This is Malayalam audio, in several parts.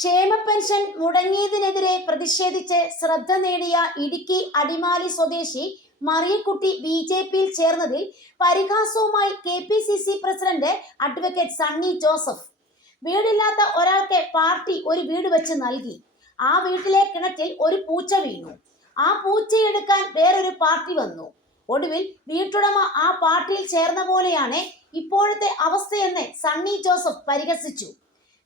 ക്ഷേമ പെൻഷൻ മുടങ്ങിയതിനെതിരെ പ്രതിഷേധിച്ച് ശ്രദ്ധ നേടിയ ഇടുക്കി അടിമാലി സ്വദേശി മറിയക്കുട്ടി ബി.ജെ.പിയിൽ ചേർന്നതിൽ പരിഹാസവുമായി KPCC president advocate Sunny Joseph. വീടില്ലാത്ത ഒരാൾക്ക് പാർട്ടി ഒരു വീട് വെച്ച് നൽകി. ആ വീട്ടിലെ കിണറ്റിൽ ഒരു പൂച്ച വീണു. ആ പൂച്ചയെടുക്കാൻ വേറൊരു പാർട്ടി വന്നു. ഒടുവിൽ വീട്ടുടമ ആ പാർട്ടിയിൽ ചേർന്ന പോലെയാണ് ഇപ്പോഴത്തെ അവസ്ഥയെന്ന് സണ്ണി ജോസഫ് പരിഹസിച്ചു.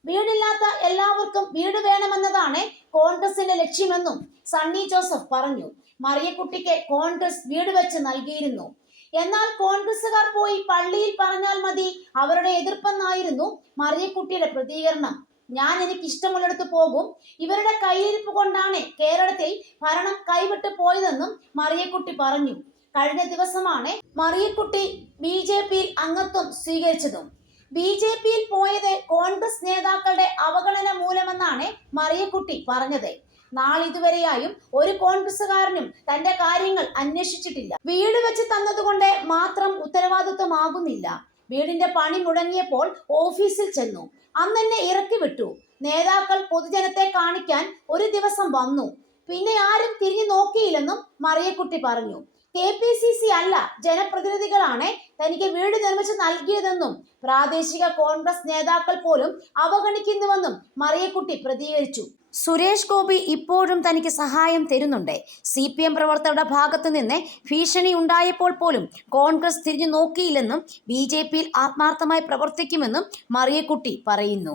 വീടില്ലാത്ത എല്ലാവർക്കും വീട് വേണമെന്നതാണ് കോൺഗ്രസിന്റെ ലക്ഷ്യമെന്നും സണ്ണി ജോസഫ് പറഞ്ഞു. മറിയക്കുട്ടിക്ക് കോൺഗ്രസ് വീട് വെച്ച് നൽകിയിരുന്നു. എന്നാൽ കോൺഗ്രസുകാർ പോയി പള്ളിയിൽ പറഞ്ഞാൽ മതി അവരുടെ എതിർപ്പെന്നായിരുന്നു മറിയക്കുട്ടിയുടെ പ്രതികരണം. ഞാൻ എനിക്ക് ഇഷ്ടമുള്ളിടത്ത് പോകും, ഇവരുടെ കയ്യിരിപ്പ് കൊണ്ടാണ് കേരളത്തിൽ ഭരണം കൈവിട്ട് പോയതെന്നും മറിയക്കുട്ടി പറഞ്ഞു. കഴിഞ്ഞ ദിവസമാണ് മറിയക്കുട്ടി ബി.ജെ.പിയിൽ അംഗത്വം സ്വീകരിച്ചതും. ബി.ജെ.പിയിൽ പോയത് കോൺഗ്രസ് നേതാക്കളുടെ അവഗണന മൂലമെന്നാണ് മറിയക്കുട്ടി പറഞ്ഞത്. നാളിതുവരെയായും ഒരു കോൺഗ്രസുകാരനും തന്റെ കാര്യങ്ങൾ അന്വേഷിച്ചിട്ടില്ല. വീട് വെച്ച് തന്നതുകൊണ്ട് മാത്രം ഉത്തരവാദിത്വമാകുന്നില്ല. വീടിന്റെ പണി മുടങ്ങിയപ്പോൾ ഓഫീസിൽ ചെന്നു, അന്നെന്നെ ഇറക്കി വിട്ടു. നേതാക്കൾ പൊതുജനത്തെ കാണിക്കാൻ ഒരു ദിവസം വന്നു, പിന്നെ ആരും തിരിഞ്ഞു നോക്കിയില്ലെന്നും മറിയക്കുട്ടി പറഞ്ഞു. കെ.പി.സി.സി അല്ല, ജനപ്രതിനിധികളാണ് തനിക്ക് വീട് നിർമ്മിച്ച് നൽകിയതെന്നും പ്രാദേശിക കോൺഗ്രസ് നേതാക്കൾ പോലും അവഗണിക്കുന്നുവെന്നും മറിയക്കുട്ടി പ്രതികരിച്ചു. സുരേഷ് ഗോപി ഇപ്പോഴും തനിക്ക് സഹായം തരുന്നുണ്ട്. CPM പ്രവർത്തകരുടെ ഭാഗത്തു നിന്ന് ഭീഷണി ഉണ്ടായപ്പോൾ പോലും കോൺഗ്രസ് തിരിഞ്ഞു നോക്കിയില്ലെന്നും ബി.ജെ.പിയിൽ ആത്മാർത്ഥമായി പ്രവർത്തിക്കുമെന്നും മറിയക്കുട്ടി പറയുന്നു.